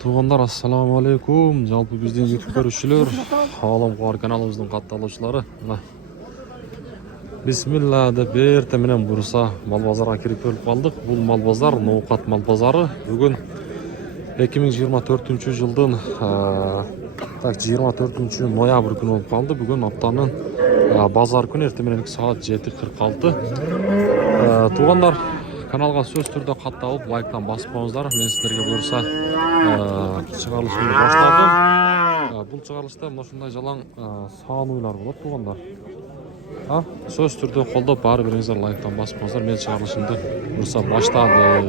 Туғандар, ассаламу алейкум. Жалпы бізден YouTube көрушілер, Алам Қуар каналымыздың қатталушылары. Бисмилла деп ертеменен бұрса мал базарға кіріп өліп қалдық. Бұл мал базар Ноқат мал базары. Бүгін 2024 жылдың 24 ноябрь күні болып қалды. Бүгін аптаның базар күні ертеменен сағат 7:46. Туғандар, каналға сөз түрде қатты алып, лайктан баспаңыздар. Мен сіздерге бұйырса шығарылышымды баштадым. Бұл шығарылышта мұндай жалаң сан ойлар болады туғандар. Сөз түрде қолдап бары біріңіздер лайктан баспаңыздар. Мен шығарылышымды бұйырса баштадым.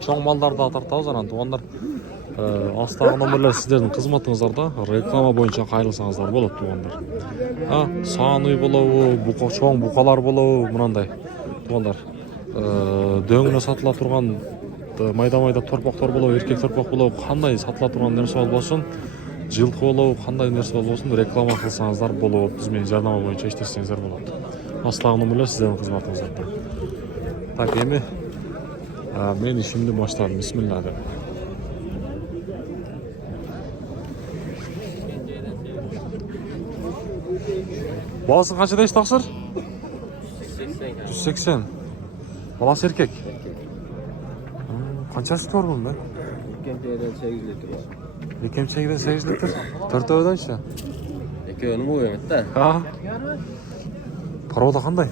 Çoğun mallarda атартауыз анан туғандар. Астағы номерлер сіздердің қызметіңіздерді реклама бойынша қайрылсаңыздар болады туғандар. Сан үй болуы, чоң бұқалар болуы, мынандай туғандар. Дөңіне сатыла тұрған майда-майда торпақтар болуы, еркек торпақ болуы, қандай сатыла тұрған нәрсе болсын, жылқы болуы, қандай нәрсе болсын, реклама қылсаңыздар болады. Бізмен жарнама бойынша ештесеңіздер болады. Астағы номерлер сіздердің қызметіңіздерді. Так, енді мен işimді баштадым. Бисмилла деп. Баласы қанша дейсіз тақсыр? 180. Баласы еркек? Қанша сүт бар бұның бе? Екемчегіден 8 литр бар. Екемчегіден 8 литр? Төртеуден ше? Екеуінің бұл еметті. Парода қандай?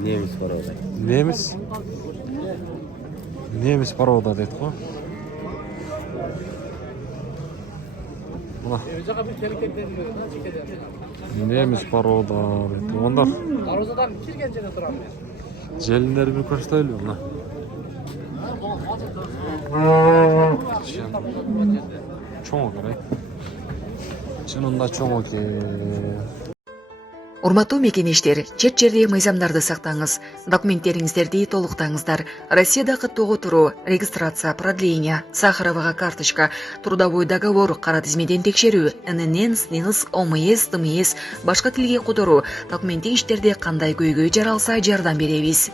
Неміс парода. Неміс? Неміс парода дейді ғой. Неміс парода дейді. Ондар желіндері бір көрістейлі бұна. Чоң өкер, Чынында чоң өкер. Урматтуу мекенештер, чет жерде мыйзамдарды сактаңыз, документтериңиздерди толуктаңыздар. Россияда каттоого туруу, регистрация, продление, Сахаровага карточка, трудовой договор, кара тизмеден текшерүү, ННН, СНИЛС, ОМС, ТМС, башка тилге которуу, документтик иштерде кандай көйгөй жаралса жардам беребиз.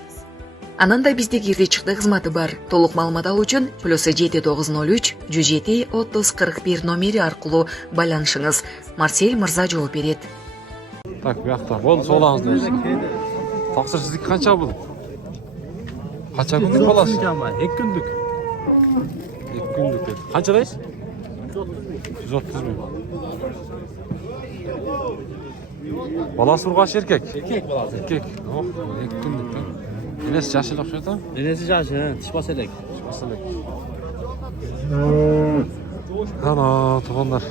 Анан да бизде кирди чыкты кызматы бар. Толук маалымат алуу үчүн +7903 107 30 41 номери аркылуу байланышыңыз. Марсель мырза жооп берет. Так, бұяқта. Болды, солаңыз дейсіз. Тақсыр сіздік қанша бұл? Қанша күндік баласы? 2 күндік. 2 күндік деді. Қанша дейсіз? 130 мың. Баласы ұрғаш еркек? Еркек баласы. Еркек. 2 күндік. Денесі жашылық шөйті? Денесі жашы, тішпас елек. Ана, тұғандар.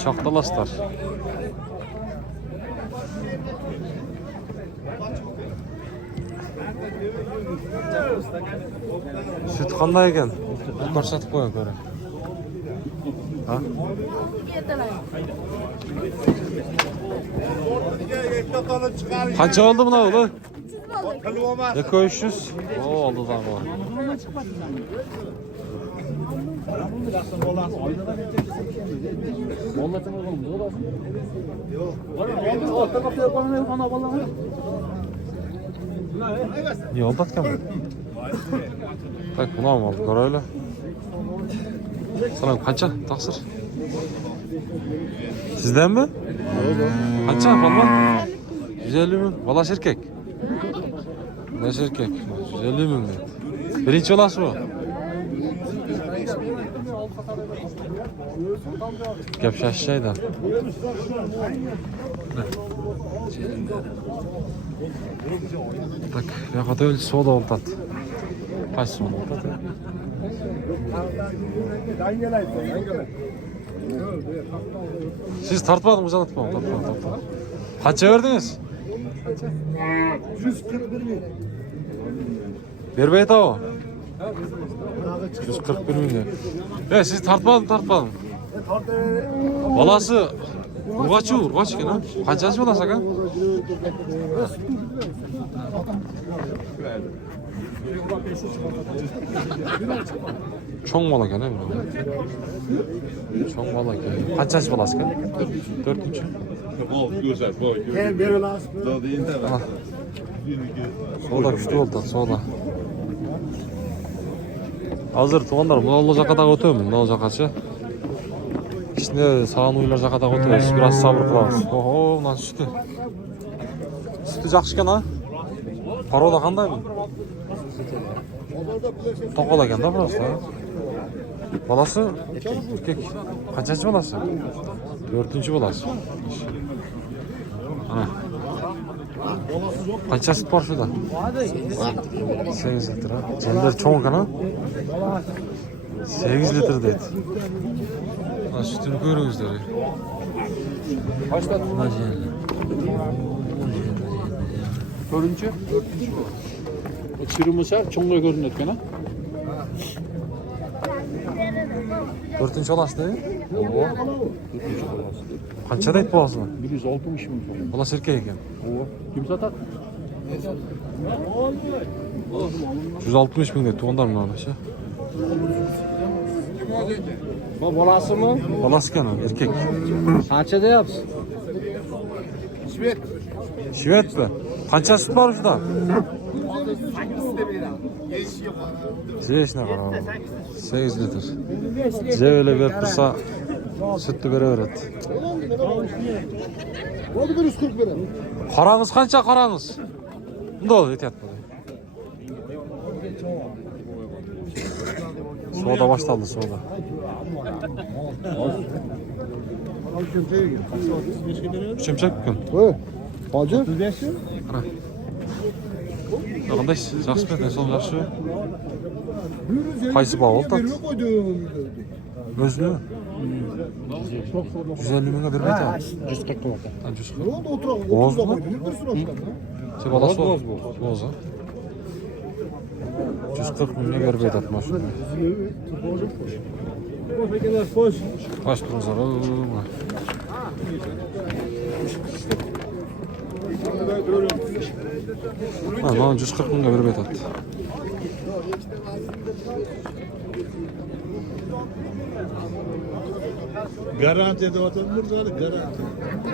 Чақталастар. Süt qanday ekan? Ko'rsatib qo'ying ko'ring. Qancha oldi buna o'g'li? 200. O, oldi da bor. Ne oldu atkan mı? Tak, bunu mu aldık orayla? Sana kaça taksır? Sizden mi? Kaça falan? 150 mi? Balaş erkek. Balaş erkek. 150 mi? Birinci olası mı? Gap şaşşaydı. Так, я готовлю сода олтат. Қайсы сода олтат? Сіз тартпадыңыз, тартпадым. Қанша бердіңіз? 141 мың. Бербей тау? 141 мың. Сіз тартпадым. Баласы Urg'achi ekan, ha? Qanchasi bo'lasiz aka? Cho'ng bola ekan, bu. Cho'ng bola ekan. Qanchasi bo'lasiz aka? 4-chi. Soda kuchli bo'ldi, soda. Hozir to'g'onlar, bu yoqqa o'tamiz, bu yoqqacha. Ishni sog'an uylar yoqqa o'tamiz. Biroz sabr qilamiz. Oho, mana suti. Suti yaxshi ekan, ha? Paroda qanday bu? To'qol ekanda biroz, ha? Bolasi erkak. Qanchasi bolasi? 4-chi bolasi. Ana. Qanchasi bor shuda? 8 litr. Jendir cho'ng ekan, ha? 8 litr deydi. Mana sutini ko'ringizlar. Başlat. Görünce? Çırımısa çoğunluğa görün etken ha? 4-chi olasi da? Qancha deydi bolasi? 160 ming so'm. Bolasi erkak ekan. Kim satar? 160 ming deydi, to'g'onlar mana shu. Bu bolası mı? Bolasi ekan, erkak. Kaçta yapsın? Shvedmi? Qancha sut bor shunda? Jeshna qarab. 8 litr. Jevele berib tursa sutni beraveradi. Oldu 140 lira. Qarangiz qancha qarangiz? Bunda aytyapti. Soda boshlandi, soda. Uchimchak kun. He. Hacı? Ana. Qanday yaxshimi? Nasıl yaxshi? Qaysi bog'ol tat? O'zini 150 mingga bermaydi. 140 ga. 140. Ne oldu oturak? Boğaz mı? Bir sürü başkan. Sen balası boğaz bu. Boğaz ha. 140 mingga bermaydi atma shuni. Baş turuzlar. Mana 140 mingga berib aytadi. Garanti de oturmuş zaten garanti.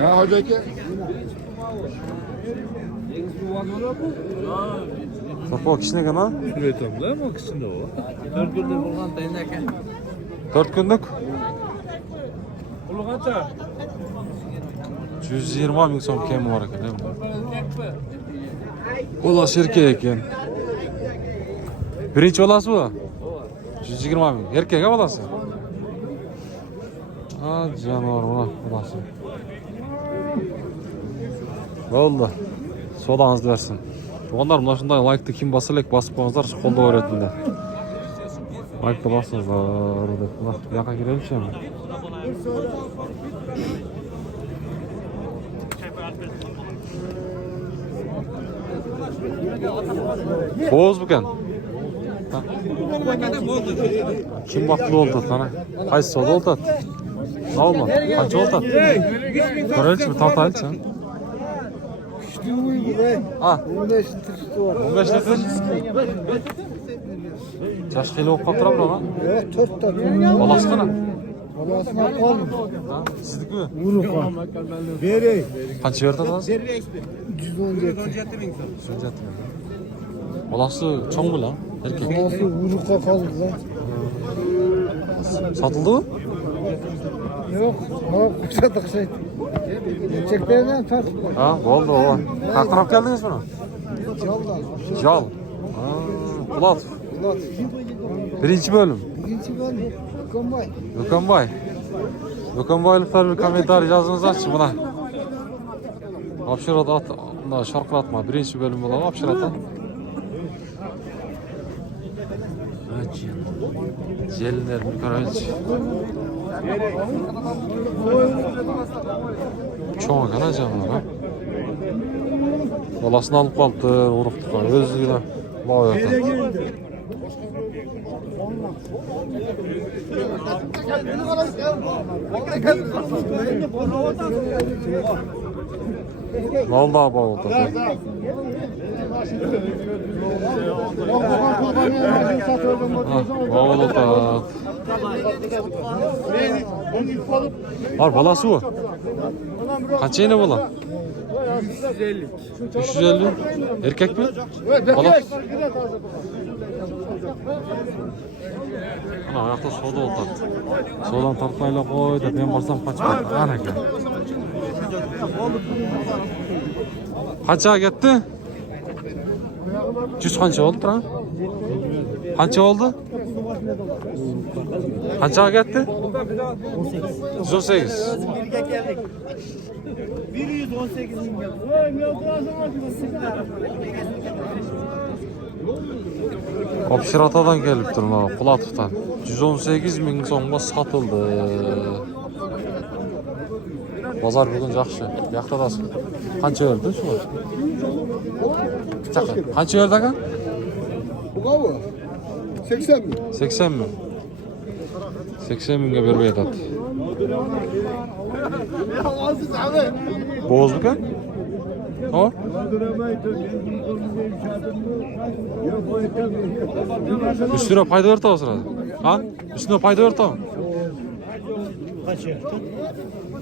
Ha hoca ki? So'po kishni ekan, ha? Üretimde mi kısımda o? 4 günde bulgan daynak. 4 kunlik. Ulu kaça? 120 ming so'm kemi bor ekan. Bolasi erkak ekan. Birinchi bolasi bu? 120 ming. Erkak ha bolasi? Ha, jonivor bolasi. Bo'ldi. Sodangizni bersin. To'g'onlar, mana shunday like-ni kim bossak bosib qo'yingizlar, qo'lda o'rgatdilar. Like-ni bosingizlar deb. Bu yoqqa kiraylikmi? Bo'z bukan. Kim vaqtli oldu sana? Qaysi soda oldu? Olma. Qancha oldu? Ko'raylikmi, tortaylikchi. Ha, 15 litre var. 15 litr. Chaşqili o'qib qolib turibdi, ha? Yok 4 tane. Bolasi qana? Balasına kalın. Ha, siznikimi? Uruka. Verey. Qancha berdi hozir? 117. Bolasi cho'ng bilan, erkak. Balası uruka kaldı lan. Sotuldimi? Yok. Yok kuşadık şey. Çeklerden fark var. Ha, bo'ldi, o. Qaqtirib keldingiz buni? Çaldan. Jal. Ha, Bulat. Ulat. Birinchi bo'lim. Birinci ben Kombay. Do'konboyliklar bir kommentariy yozingizlarchi buna. Obshirat ot, bunda sharqlatma. Birinchi bo'lim bilan obshirat. Jelinler Mikarovich. Cho'ng ekan jonlar, ha. Bolasini olib qolibdi, uribdi. O'zigina loyata. Ne oldu abi oldu? Oldu. Var balası bu. Kaç yine bala? 350. 350. Erkek mi? Bala. Ana ayakta soda oldu. Sodan tartmayla koy da ben barsam kaçmadı. Ana ki. Kaça gitti? 100 kança oldu lan? Kança oldu? Kança gitti? 118. 118 bin geldi. Opşiratadan gelip durun ha, Kulatov'tan. 118 bin so'mga satıldı. Pazar bugün yaxshi. Yaxtadasın. Qancha verdi şu? Qancha verdi aka? Bu 80 mi? 80 mi? 80 binge bermey atat. Boğaz mı kan? O? Üstüne payda orta o sırada. Ha? Üstüne payda orta mı?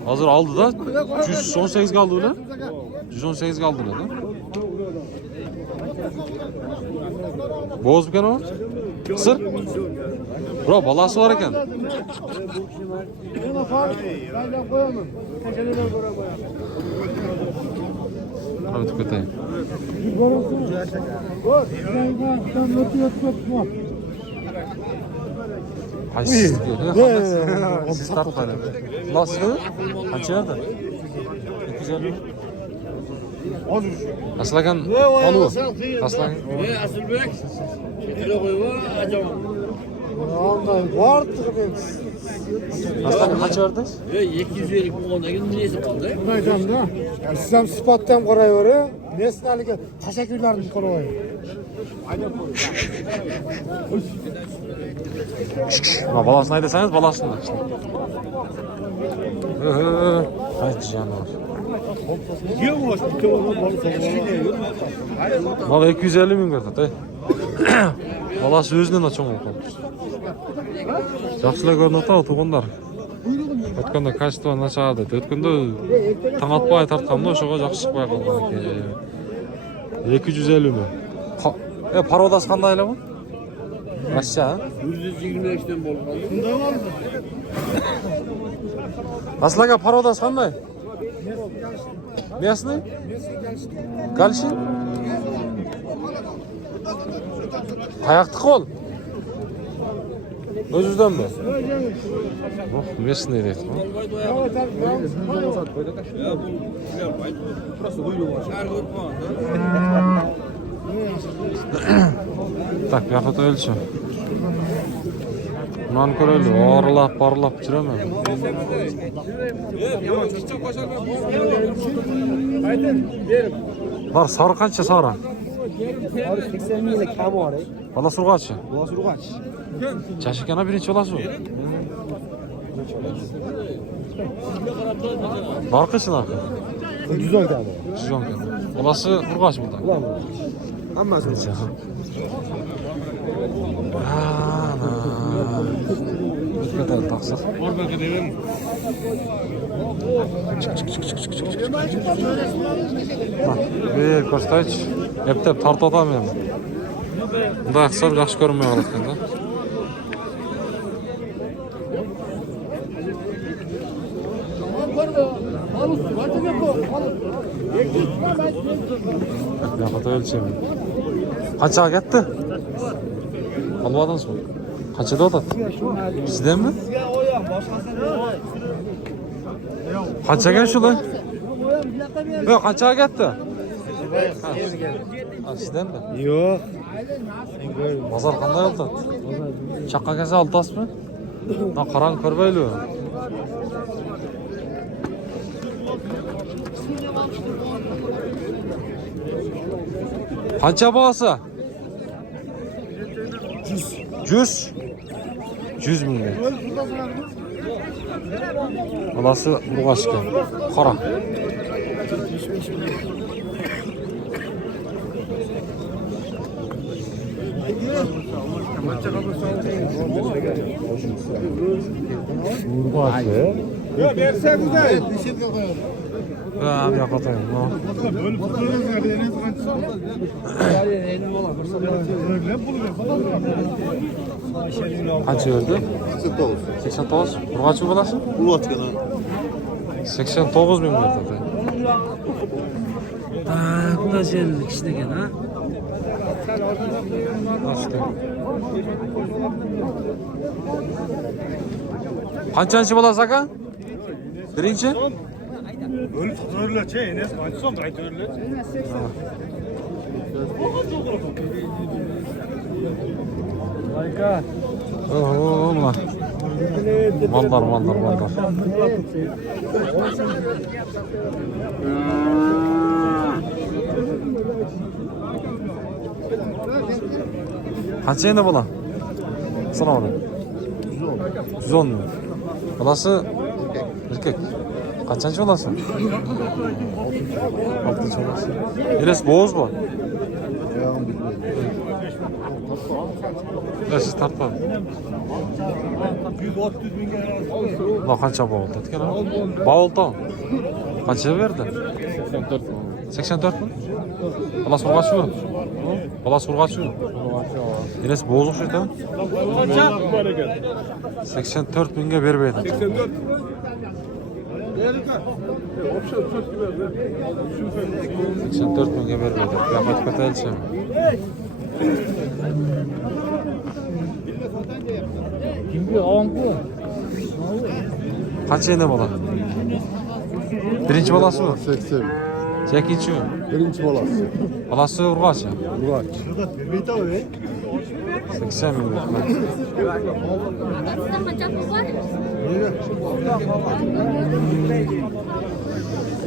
Hazır aldı da 118 kaldı öyle. 118 kaldı öyle da. Boğaz mı kan o? Kısır? Bro balası var eken. Hadi tüketeyim. Ay siz diyor. Siz tartmayın. Nasıl diyor? Kaç yerde? 250. Aslagan onu. Aslagan. Asılbek. Öyle koyma acaba. Aslagan kaç yerde? 250 bu onda gün neyse kaldı. Aytам да. Siz ham sifatdan qarayvering. Men sizlarga haligi tashakkurlarni qarayvering. Ma balasını aydasanız balasını da işte. Kaç canavar. Bala 250 bin verdi de. Balası özünden de çoğun oldu. Жақсылай көрініп отыр туғандар. Өткенде качество нашар деді. Өткенде таң атпай тартқанмын, ошоға жақсы шықпай қалған екен. 250 ми? Пародасы қандай эле бу? Россия, 125'ten bol kaldı. Asıl aga пародасы қандай? Местный? Галшин? Таяқтық ол? Өзүздөн бі? Местный дейді. Так, бияқта өлчү. Мынаны көрөлү, арылап жүремін. Бар, сары қанша сары? 80 minglik kam bor. Bala surg'achi. Bosurg'ach. Chashikana birinchi olasiz. Narxi narxi? 110 kam. 110 kam. Olasi urg'ach bundan. Hammasi. Ana. O'tkadan taqsa. Orbaga dedim. Bir ko'rsataychi. Ep-tep tartib o'taman men. Bunday qilsa yaxshi ko'rinmay qoladi ekanda. Yo'qota o'lchayman. Qanchaga ketdi? Olmadingizmi? Qanchada o'tadi? Sizdanmi? Qanchaga shular? Yo'q, qanchaga ketdi? Sizdanmi? Yo'q. Bozor qanday o'tadi? Chaqqa kelsa oltasizmi? Ha, qarang ko'rmayli. Qancha bo'lsa? 100. 100 mingga. Balasi urg'och ekan. Qora. Yok versek güzel. Ha, bir yoqqa qo'ying. Bölüp tutuyoruz ya. Deniz kaçsa. Qancha berdi? 89. Urg'ochmi balasi? Urg'ochgina. 89 ming berdi. Bunda jellik ishlagan ha. Qancha balasi aka? Birinchi? Bölüp tutuyorlar. Enes kaçsa kaytıyorlar. Oho, ulan. Mallar. Qancha endi bola? Assalomu alaykum. 110 mi? Balasi erkak. Qancha bolasi? 6 bolasi. Eres bo'z bu. Siz tartmadi. 130 binge razı. Ulan qancha bavul ekan? Bavulda. Qancha berdi? 84 mi? Balasi urg'ochmi? Balasi urg'ochmi? Eres bo'z o'xshaydi. 84 mingga bermaydi. 84. 84 mingga bermaydi. Qiymat ko'tarilsa. Qancha endi bola? Birinchi bolasimi? 80. Ikkinchimi? Birinchi bolasi. Balasi urg'ochi. Urg'och. 80 ming.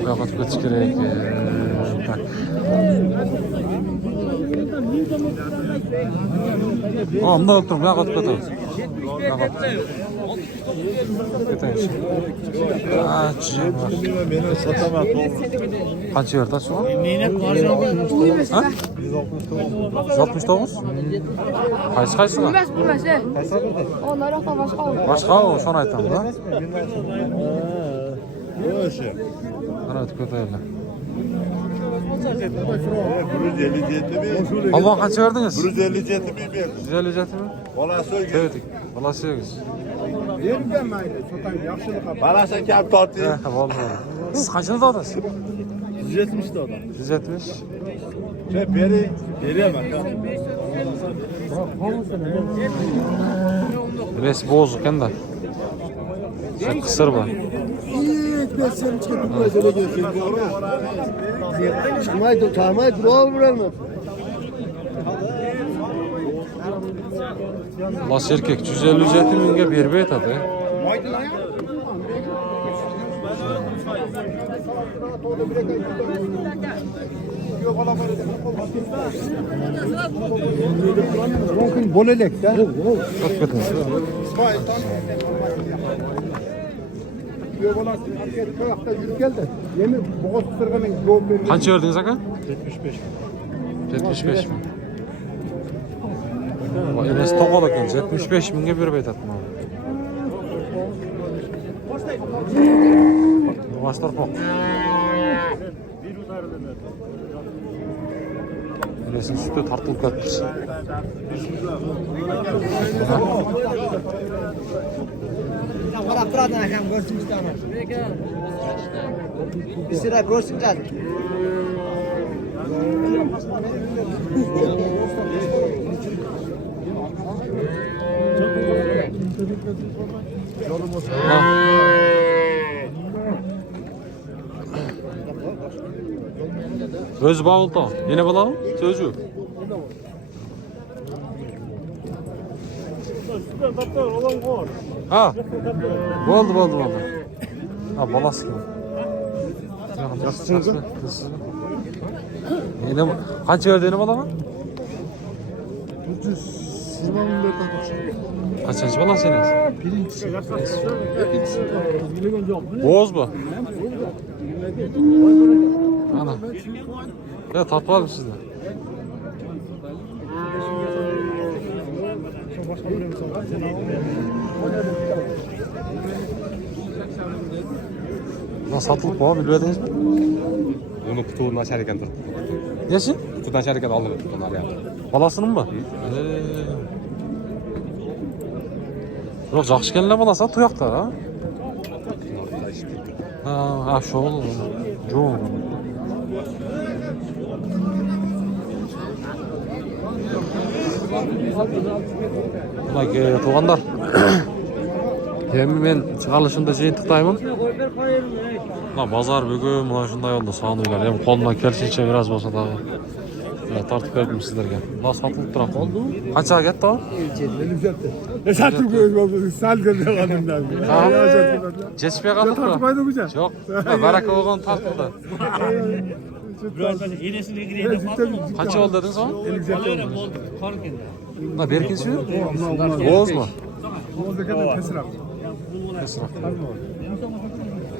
Qiymat ko'tish kerak. Tak. Bunda o'tirib, qiymat ko'tamiz. Ketamiz. Beni satamaz. Qancha berdi shu? Ha? 169. Qaysi? Boshqa o'shani aytamiz, ha? O'sha. Ana ko'taylar. 157 mi? Alloh qancha berdingiz? 157 mi berdi? 157 mi? Bolasi Evet. Balasi yo'q. Yerga mayli, sotay yaxshilik. Balasi kam torti. Bo'ldi. Siz qanchani sotasiz? 170 da adam. 170. Sen beri veremem. Res bo'z ekanda. Shu qisir bu. Çıkmaydı, utanmaydı, doğal buranın. Balasi erkak 157 mingga berib aytadi. Mümkün bol elek de. Çok kötü. Kayakta yürü gel de. Yemin boğaz kısırganın yol veriyor. Qancha berdingiz aka? 75. 75 ming. Enes to'g'ri ekan, 75 mingga berib aytadi mana. Vastorpoq. Enes'in sütü tartılıp ketdi. Qarab turadi akam ko'rsinishdan. Isira ko'rsinishdan. Öz bağıldı. Yine balalım. Sözü. Ha. Oldu. Ha balası gibi. Yaxşı. Yine kaç verdi yine balama? 480 20 мың берді ақша. Қаншаншы бала сенесіз? Биринчisi. Боз ба? Ана. Тартып алдым сізді. Мына сатылып ба, біліп едіңіз бе? Оны құтуына шәрікен тұр. Несі? Құтудан шәрікен алды бұны. Баласының ба? Жоқ, жақсы келінлер баласа тұяқта, а? Шоғыл. Жоқ. Бұлай туғандар. Емі мен шығалышында жиынтықтаймын. Базар бүгін мұна шындай олды сағын үйлер. Емі қолымнан келсінше біраз болса дағы. Тартып бердім сіздерге. Бұна сатылып тұрам. Қаншаға кетті о? Sattık böyle sal gönderdim. Жетіспей қалдық па? Tартпайды mı sen? Жоқ. Барака болған тартылды. Қанша ол дедіңіз о? Мына беркен сүйер? Боз ма? Oldu kadar kesir abi.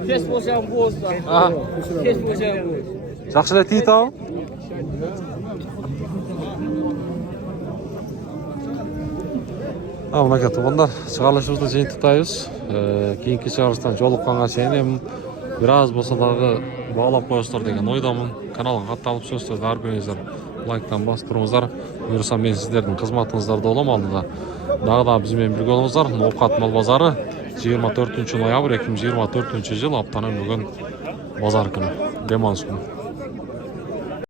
Kes boşan bozda. Kes boşan boz. Жақшылай тейт ау? Мына туғандар, шығалышымызды жиынтықтайыз. Кейінгі шығарыстан жолыққанға шейін біраз болса дағы бағалап қойыстыр деген ойдамын. Каналға қатталып сөздерді әрбіріңіздер лайктан бастырыңыздар. Бұйырса мен сіздердің қызматыңыздарда олам алдыда. Дағы бізбен бірге олыңыздар. Ноқат мал базары 24 ноябрь 2024 жыл аптаның бүгін базар күні. Демалыс күні.